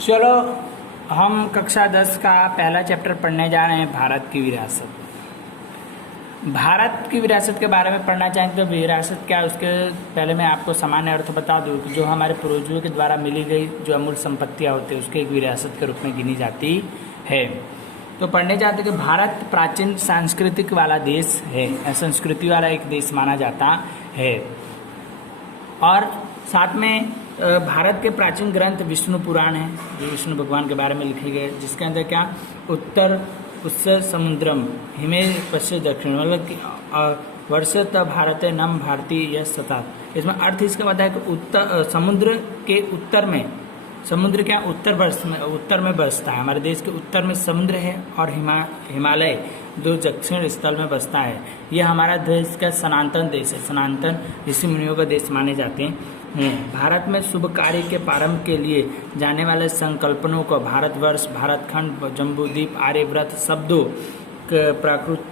चलो, हम कक्षा 10 का पहला चैप्टर पढ़ने जा रहे हैं, भारत की विरासत। भारत की विरासत के बारे में पढ़ना चाहें तो विरासत क्या है, उसके पहले मैं आपको सामान्य अर्थ बता दूं कि जो हमारे पूर्वजों के द्वारा मिली गई जो अमूल्य संपत्तियां होती है उसके एक विरासत के रूप में गिनी जाती है। तो पढ़ने जाते कि भारत प्राचीन सांस्कृतिक वाला देश है, संस्कृति वाला एक देश माना जाता है। और साथ में भारत के प्राचीन ग्रंथ विष्णु पुराण है, जो विष्णु भगवान के बारे में लिखे गए, जिसके अंदर क्या उत्तर उत्तर समुद्रम हिमे पश्चिम दक्षिण, मतलब कि वर्षत भारत नम भारतीय यह सता। इसमें अर्थ इसका बताया कि उत्तर समुद्र के उत्तर में, समुद्र क्या उत्तर में बसता है, हमारे देश के उत्तर में समुद्र है और हिमालय जो दक्षिण स्थल में बसता है। यह हमारा देश का सनातन देश है, सनातन ऋषि मुनियों का देश माने जाते हैं। भारत में शुभ कार्य के प्रारंभ के लिए जाने वाले संकल्पनों को भारतवर्ष, भारतखंड, जम्बूद्वीप, आर्यव्रत शब्दों प्राकृत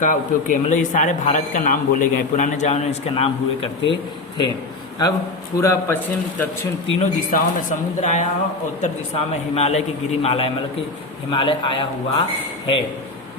का उपयोग किया, मतलब ये सारे भारत का नाम बोले गए। पुराने जमाने में इसके नाम हुए करते थे। अब पूरा पश्चिम दक्षिण तीनों दिशाओं में समुद्र आया हो, उत्तर दिशा में हिमालय की गिरिमालाएं, मतलब कि हिमालय आया हुआ है।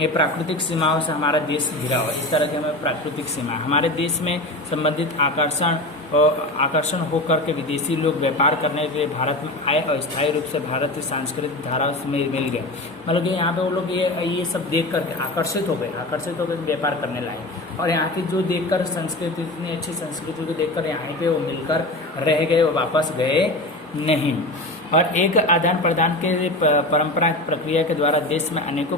ये प्राकृतिक सीमाओं से हमारा देश घिरा हुआ, इस तरह की हमें प्राकृतिक सीमा। हमारे देश में संबंधित आकर्षण होकर के विदेशी लोग व्यापार करने के लिए भारत में आए और स्थायी रूप से भारत की सांस्कृतिक धारा में मिल गए। मतलब कि यहाँ पे वो लोग ये सब देख करके आकर्षित हो गए, व्यापार करने लाए। और यहाँ की जो देखकर संस्कृति, इतनी अच्छी संस्कृति को देखकर यहाँ पे वो मिलकर रह गए, वो वापस गए नहीं। और एक आदान प्रदान के परंपरा प्रक्रिया के द्वारा देश में अनेकों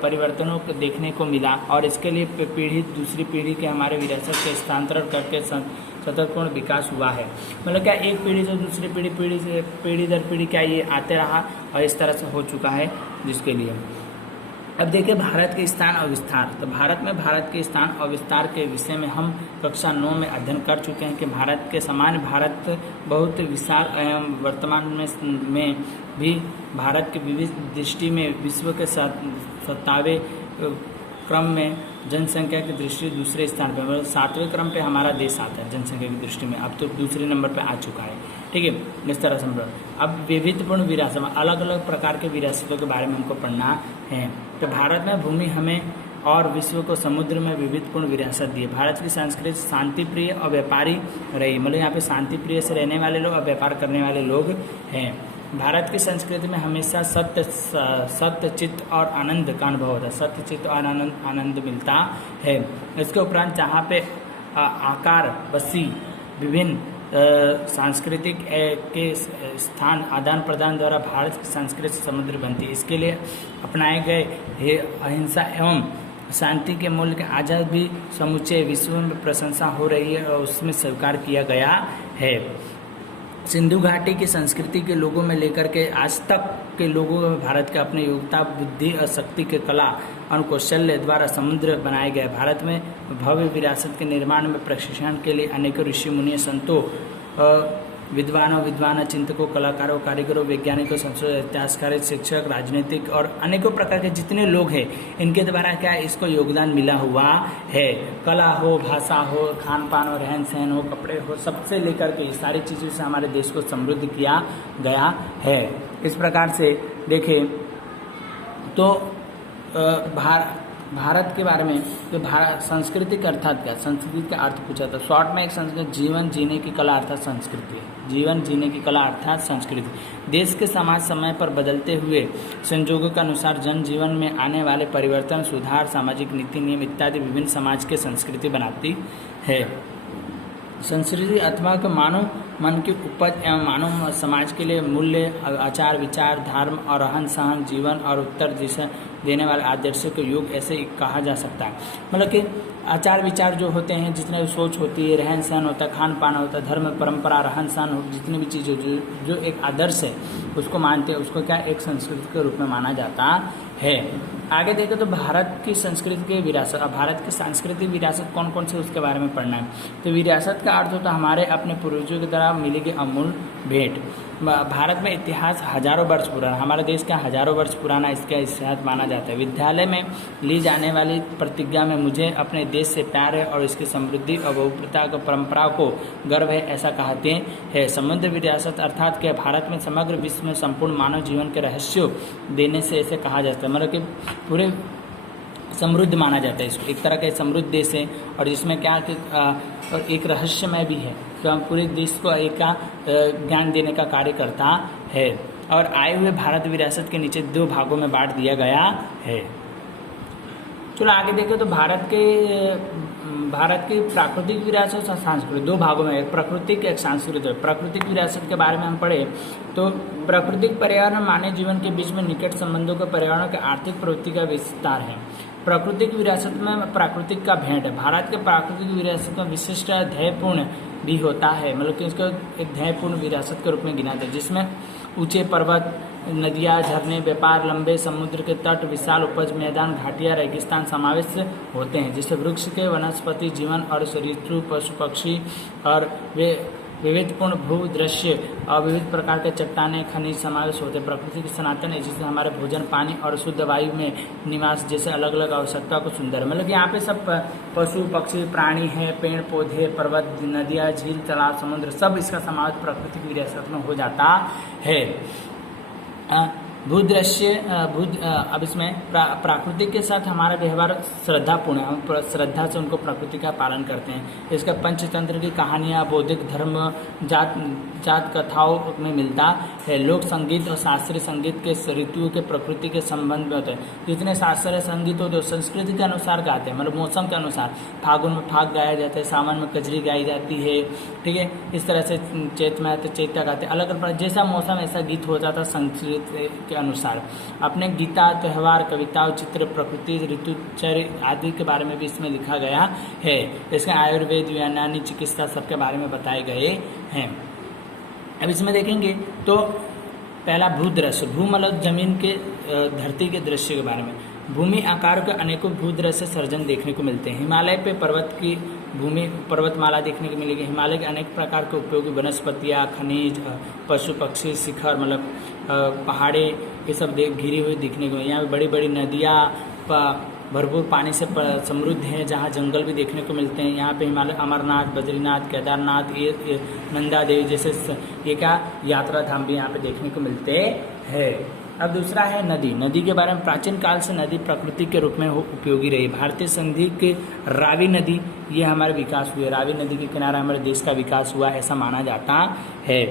परिवर्तनों को देखने को मिला, और इसके लिए पीढ़ी दूसरी पीढ़ी के हमारे विरासत के स्थानांतरण करके सततपूर्ण विकास हुआ है। मतलब क्या एक पीढ़ी से दूसरी पीढ़ी दर पीढ़ी क्या ये आते रहा, और इस तरह से हो चुका है। जिसके लिए अब देखिए भारत के स्थान और विस्तार। तो भारत में भारत के स्थान और विस्तार के विषय में हम कक्षा 9 में अध्ययन कर चुके हैं कि भारत के समान भारत बहुत विशाल एवं वर्तमान में भी भारत की विविध दृष्टि में विश्व के 7वें क्रम में जनसंख्या की दृष्टि दूसरे स्थान पर, मतलब 7वें क्रम पे हमारा देश आता है जनसंख्या की दृष्टि में। अब तो दूसरे नंबर पे आ चुका है, ठीक है। इस तरह से अब विविधपूर्ण विरासत, अलग अलग प्रकार के विरासतों के बारे में हमको पढ़ना है। तो भारत में भूमि हमें और विश्व को समुद्र में विविधपूर्ण विरासत दी। भारत की संस्कृति शांति प्रिय और व्यापारी रही, मतलब यहाँ पे शांति प्रिय से रहने वाले लोग और व्यापार करने वाले लोग हैं। भारत की संस्कृति में हमेशा सत्य चित्त और आनंद का अनुभव होता है, सत्य चित्त और आनंद मिलता है। इसके उपरांत जहाँ पे आकार बसी विभिन्न सांस्कृतिक के स्थान आदान प्रदान द्वारा भारत की संस्कृति समुद्र बनती है। इसके लिए अपनाए गए अहिंसा एवं शांति के मूल्य के आजाद भी समूचे विश्व में प्रशंसा हो रही है और उसमें स्वीकार किया गया है। सिंधु घाटी की संस्कृति के लोगों में लेकर के आज तक के लोगों में भारत के अपने योग्यता, बुद्धि और शक्ति के कला और कौशल्य द्वारा समुद्र बनाए गए। भारत में भव्य विरासत के निर्माण में प्रशिक्षण के लिए अनेकों ऋषि मुनि, संतों, विद्वानों, चिंतकों, कलाकारों, कारीगरों, वैज्ञानिकों, संशोधक, इतिहासकार, शिक्षक, राजनीतिक और अनेकों प्रकार के जितने लोग हैं इनके द्वारा क्या इसको योगदान मिला हुआ है। कला हो, भाषा हो, खान पान हो, रहन सहन हो, कपड़े हो, सबसे लेकर के सारी चीज़ों से हमारे देश को समृद्ध किया गया है। इस प्रकार से देखें तो भारत के बारे में जो सांस्कृतिक अर्थात क्या, संस्कृति का अर्थ पूछा था शॉर्ट में। एक संस्कृति जीवन जीने की कला अर्थात संस्कृति, जीवन जीने की कला अर्थात संस्कृति। देश के समाज समय पर बदलते हुए संजोगों के अनुसार जनजीवन में आने वाले परिवर्तन, सुधार, सामाजिक नीति नियम इत्यादि विभिन्न समाज के संस्कृति बनाती है। संस्कृति अथवा के मानव मन की उपज एवं मानव समाज के लिए मूल्य, आचार विचार, धर्म और रहन सहन, जीवन और उत्तर दिशा देने वाले आदर्शों के योग ऐसे कहा जा सकता है। मतलब कि आचार विचार जो होते हैं, जितने सोच होती है, रहन सहन होता है, खान पान होता है, धर्म परंपरा, रहन सहन, जितनी भी चीज़ें जो एक आदर्श है उसको मानते हैं, उसको क्या एक संस्कृति के रूप में माना जाता है। आगे देखें तो भारत की संस्कृति की विरासत। अब भारत की सांस्कृतिक विरासत कौन कौन से उसके बारे में पढ़ना है। तो विरासत का अर्थ होता है हमारे अपने पूर्वजों की तरह मिली गई अमूल्य भेंट। भारत में इतिहास हजारों वर्ष पुराना, हमारे देश का हजारों वर्ष पुराना इसका इतिहास माना जाता है। विद्यालय में ली जाने वाली प्रतिज्ञा में मुझे अपने देश से प्यार है और इसकी समृद्धि और बहुप्रता को परंपराओं को गर्व है, ऐसा कहते हैं। समुद्र विरासत अर्थात कि भारत में समग्र विश्व में संपूर्ण मानव जीवन के रहस्यों देने से ऐसे कहा जाता है, मतलब कि पूरे समृद्ध माना जाता है इसको, एक तरह का समृद्ध देश है और जिसमें क्या और एक रहस्यमय भी है, तो हम पूरे देश को एक का ज्ञान देने का कार्य करता है। और आए हुए भारत विरासत के नीचे 2 भागों में बांट दिया गया है। चलो आगे देखें तो भारत की प्राकृतिक विरासत और सांस्कृतिक 2 भागों में, एक प्राकृतिक एक सांस्कृतिक। प्राकृतिक विरासत के बारे में हम पढ़े तो प्राकृतिक पर्यावरण मानव जीवन के बीच में निकट संबंधों के पर्यावरण के आर्थिक प्रवृत्ति का विस्तार है। प्राकृतिक विरासत में प्राकृतिक का भेंट है। भारत के प्राकृतिक विरासत में विशिष्ट ध्येयपूर्ण भी होता है, मतलब कि इसको एक ध्येयपूर्ण विरासत के रूप में गिना जाता है, जिसमें ऊंचे पर्वत, नदियाँ, झरने, व्यापार, लंबे समुद्र के तट, विशाल उपज मैदान, घाटियाँ, रेगिस्तान समावेश होते हैं, जिससे वृक्ष के वनस्पति जीवन और सरीसृप, पशु पक्षी और वे विविधपूर्ण भू दृश्य और विविध प्रकार के चट्टाने, खनिज समावेश होते हैं। प्रकृति की सनातन है, जिससे हमारे भोजन, पानी और शुद्ध वायु में निवास जैसे अलग अलग आवश्यकता को सुंदर, मतलब यहाँ पे सब पशु पक्षी प्राणी हैं, पेड़ पौधे, पर्वत, नदियाँ, झील, तालाब, समुद्र, सब इसका समावेश प्राकृतिक विरासत में हो जाता है। भूदृश्य अब इसमें प्राकृतिक के साथ हमारा व्यवहार श्रद्धापूर्ण है, हम श्रद्धा से उनको प्रकृति का पालन करते हैं। इसका पंचतंत्र की कहानियाँ, बौद्धिक धर्म, जात कथाओं में मिलता है। लोक संगीत और शास्त्रीय संगीत के ऋतुओं के प्रकृति के संबंध में होते हैं। जितने शास्त्रीय संगीत होते हैं संस्कृति के अनुसार गाते हैं, मतलब मौसम के अनुसार। फागुन में फाग गाया जाता है, सावन में कजरी गाई जाती है, ठीक है। इस तरह से चैत में आते चैता गाते, अलग अलग जैसा मौसम ऐसा गीत हो जाता संस्कृत के अनुसार। अपने गीता, त्यौहार, कविताओं, चित्र, प्रकृति, ऋतुचर्य आदि के बारे में भी इसमें लिखा गया है। इसमें आयुर्वेद, यूनानी चिकित्सा सबके बारे में बताए गए हैं। अब इसमें देखेंगे तो पहला भूदृश्य, भू मतलब जमीन के धरती के दृश्य के बारे में। भूमि आकार के अनेकों भूदृश्य सर्जन देखने को मिलते हैं। हिमालय पे पर्वत की भूमि पर्वतमाला देखने को मिलेगी। हिमालय के अनेक प्रकार के उपयोगी वनस्पतियाँ, खनिज, पशु पक्षी, शिखर मतलब पहाड़े, ये सब घिरी हुई दिखने को। यहाँ पे बड़ी बड़ी नदियाँ भरपूर पानी से समृद्ध हैं, जहाँ जंगल भी देखने को मिलते हैं। यहाँ पे हिमालय, अमरनाथ, बद्रीनाथ, केदारनाथ, ये नंदा देवी जैसे ये क्या यात्रा धाम भी यहाँ पे देखने को मिलते हैं। अब दूसरा है नदी। नदी के बारे में प्राचीन काल से नदी प्रकृति के रूप में उपयोगी रही। भारतीय संधि के रावी नदी ये हमारे विकास हुए, रावी नदी के किनारे हमारे देश का विकास हुआ ऐसा माना जाता है।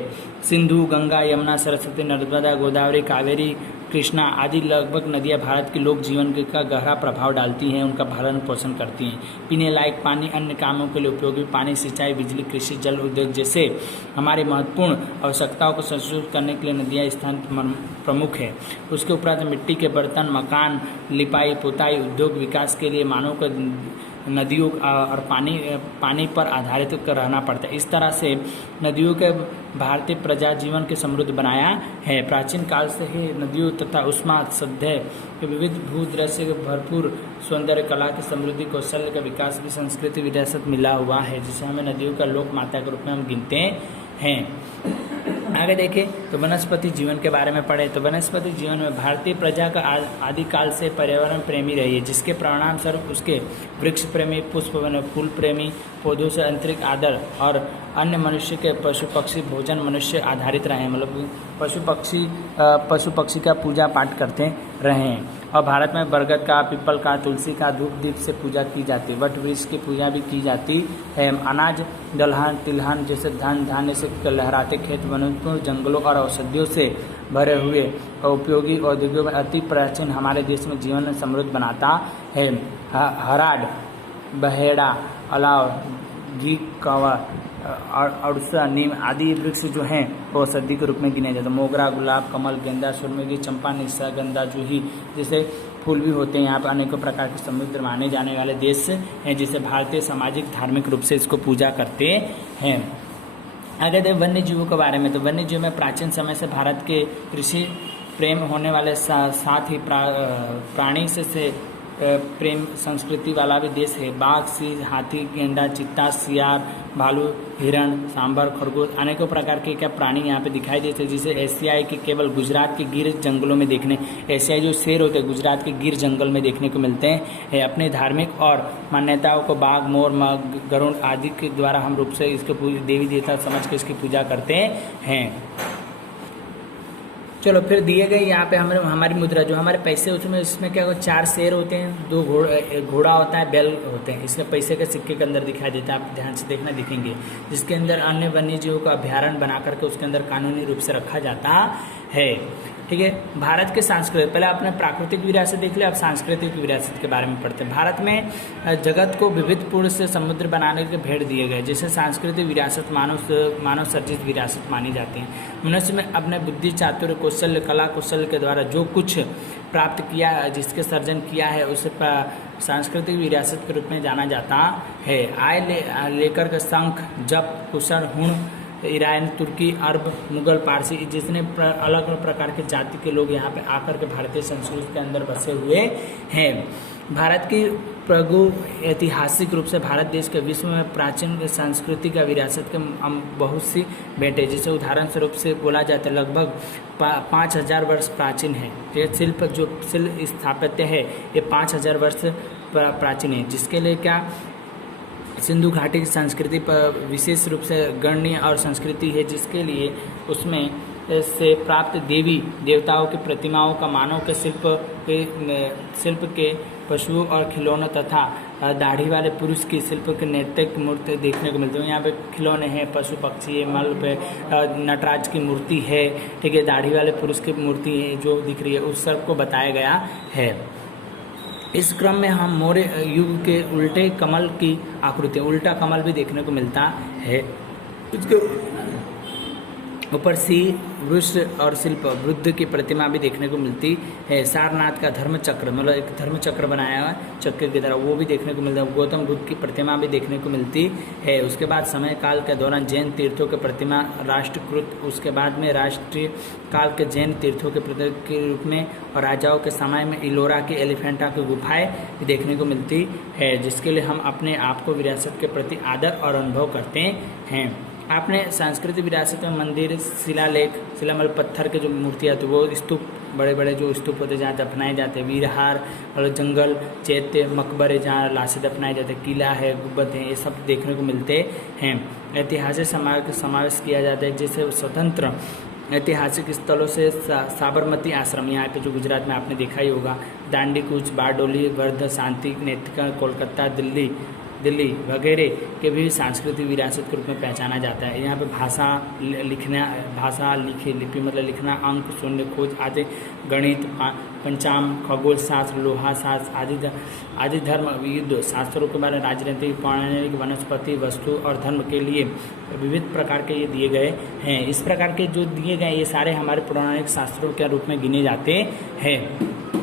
सिंधु, गंगा, यमुना, सरस्वती, नर्मदा, गोदावरी, कावेरी, कृष्णा आदि लगभग नदियां भारत के लोक जीवन का गहरा प्रभाव डालती हैं, उनका भरण पोषण करती हैं। पीने लायक पानी, अन्य कामों के लिए उपयोगी पानी, सिंचाई, बिजली, कृषि, जल उद्योग जैसे हमारी महत्वपूर्ण आवश्यकताओं को संतुलित करने के लिए नदियां स्थान प्रमुख है। उसके उपरांत मिट्टी के बर्तन, मकान, लिपाई पुताई, उद्योग विकास के लिए मानव को नदियों और पानी पर आधारित रहना पड़ता है। इस तरह से नदियों के भारतीय प्रजा जीवन के समृद्ध बनाया है। प्राचीन काल से ही नदियों तथा उष्मा सध्य के विविध भूदृश्य के भरपूर सौंदर्य, कला की समृद्धि, कौशल्य का विकास भी संस्कृति विरासत मिला हुआ है, जिसे हमें नदियों का लोक माता के रूप में हम गिनते हैं। आगे देखें तो वनस्पति जीवन के बारे में पढ़े तो वनस्पति जीवन में भारतीय प्रजा का आदिकाल से पर्यावरण प्रेमी रही है, जिसके परिणाम स्वरूप उसके वृक्ष प्रेमी, पुष्प फूल प्रेमी, पौधों से आंतरिक आदर और अन्य मनुष्य के पशु पक्षी भोजन मनुष्य आधारित रहे हैं, मतलब पशु पक्षी का पूजा पाठ करते रहे हैं। और भारत में बरगद का, पीपल का, तुलसी का धूप दीप से पूजा की जाती है। वट वृक्ष की पूजा भी की जाती है। अनाज, दलहन, तिलहन जैसे धान्य से लहराते खेत, वनों, जंगलों और औषधियों से भरे हुए और उपयोगी औद्योगिकों में अति प्राचीन हमारे देश में जीवन समृद्ध बनाता है। हराड, बहेड़ा, अलाव, गीक, कवा, अड़सा, नीम आदि वृक्ष जो हैं वो औषधि के रूप में गिने जाते हैं। मोगरा, गुलाब, कमल, गेंदा, सूरजमुखी, चंपा, निशा, गंदा, जूही जैसे फूल भी होते हैं। यहाँ पर अनेकों प्रकार के समुद्र माने जाने वाले देश हैं, जिसे भारतीय सामाजिक धार्मिक रूप से इसको पूजा करते हैं। आगे देखें वन्य जीवों के बारे में तो वन्य जीव में प्राचीन समय से भारत के कृषि प्रेम होने वाले साथ ही प्राणी से प्रेम संस्कृति वाला भी देश है। बाघ, सिंह, हाथी, गेंडा, चीता, सियार, भालू, हिरण, सांभर, खरगोश, अनेकों प्रकार के क्या प्राणी यहाँ पे दिखाई देते हैं, जिसे एशियाई के केवल गुजरात के गिर जंगलों में एशियाई जो शेर होते हैं गुजरात के गिर जंगल में देखने को मिलते हैं। अपने धार्मिक और मान्यताओं को बाघ, मोर, गरुड़ आदि के द्वारा हम रूप से इसके देवी देवता समझ के इसकी पूजा करते हैं। चलो फिर दिए गए यहाँ पे हमारी मुद्रा जो हमारे पैसे उसमें इसमें क्या 4 शेर होते हैं, 2 घोड़ा होता है, बैल होते हैं। इसमें पैसे के सिक्के के अंदर दिखाई देता है, आप ध्यान से देखना दिखेंगे, जिसके अंदर अन्य वन्य जीवों का अभ्यारण्य बना करके उसके अंदर कानूनी रूप से रखा जाता है। ठीक है। भारत के सांस्कृतिक, पहले आपने प्राकृतिक विरासत देख लिया, अब सांस्कृतिक विरासत के बारे में पढ़ते हैं। भारत में जगत को विविधपूर्ण से समुद्र बनाने के भेड़ दिए गए, जैसे सांस्कृतिक विरासत मानव सर्जित विरासत मानी जाती है। मनुष्य में अपने बुद्धि, चातुर्य, कौशल्य, कला कौशल्य के द्वारा जो कुछ प्राप्त किया, जिसके सर्जन किया है, उसे सांस्कृतिक विरासत के रूप में जाना जाता है। आय लेकर के शंख, जप, कुशल, हुण, ईरान, तुर्की, अरब, मुगल, पारसी, जितने अलग अलग प्रकार के जाति के लोग यहाँ पे आकर के भारतीय संस्कृति के अंदर बसे हुए हैं। भारत की प्रभु ऐतिहासिक रूप से भारत देश के विश्व में प्राचीन संस्कृति का विरासत के बहुत सी भेंटें, जिसे उदाहरण स्वरूप से बोला जाता है लगभग 5000 वर्ष प्राचीन है। ये शिल्प स्थापत्य है ये 5000 वर्ष प्राचीन है, जिसके लिए क्या सिंधु घाटी की संस्कृति पर विशेष रूप से गणनीय और संस्कृति है, जिसके लिए उसमें से प्राप्त देवी देवताओं की प्रतिमाओं का मानव के शिल्प के पशुओं और खिलौनों तथा दाढ़ी वाले पुरुष की शिल्प के नैतिक मूर्ति देखने को मिलती है। यहाँ पे खिलौने हैं, पशु पक्षी है, मल पे नटराज की मूर्ति है, ठीक है, दाढ़ी वाले पुरुष की मूर्ति है जो दिख रही है, उस सब को बताया गया है। इस क्रम में हम मौर्य युग के उल्टे कमल की आकृति, उल्टा कमल भी देखने को मिलता है। इसके ऊपर सिंह, वृक्ष और शिल्प बुद्ध की प्रतिमा भी देखने को मिलती है। सारनाथ का धर्म चक्र, मतलब एक धर्म चक्र बनाया हुआ है चक्र की तरह, वो भी देखने को मिलता है। गौतम बुद्ध की प्रतिमा भी देखने को मिलती है। उसके बाद समय काल के दौरान जैन तीर्थों की प्रतिमा राष्ट्रीयकृत, उसके बाद में राष्ट्रीय काल के जैन तीर्थों के प्रतीक के रूप में और राजाओं के समय में इलोरा की एलिफेंटा की गुफाएं भी देखने को मिलती है, जिसके लिए हम अपने आप को विरासत के प्रति आदर और अनुभव करते हैं। आपने सांस्कृतिक विरासत में मंदिर, शिलालेख, शिलामल पत्थर के जो मूर्तियाँ तो वो स्तूप, बड़े बड़े जो स्तूप होते जहाँ दफनाए जाते हैं, वीरहार और जंगल, चैत्य, मकबरे जहाँ लाशें दफनाए जाते हैं, किला है, गुब्बत है, ये सब देखने को मिलते हैं। ऐतिहासिक समावेश किया जाता है, जैसे स्वतंत्र ऐतिहासिक स्थलों से साबरमती आश्रम, यहाँ पे जो गुजरात में आपने देखा ही होगा, दांडी कूच, बारडोली, वर्धा, शांति, नेत्रिका, कोलकाता, दिल्ली वगैरह के भी सांस्कृतिक विरासत के रूप में पहचाना जाता है। यहाँ पे भाषा लिपि मतलब लिखना, अंक, शून्य, खोज आदि, गणित, पंचांग, खगोल शास्त्र, लोहा शास्त्र आदि धर्म युद्ध शास्त्रों के बारे में, राजनीतिक, पौराणिक, वनस्पति, वस्तु और धर्म के लिए विविध प्रकार के ये दिए गए हैं। इस प्रकार के जो दिए गए ये सारे हमारे पौराणिक शास्त्रों के रूप में गिने जाते हैं।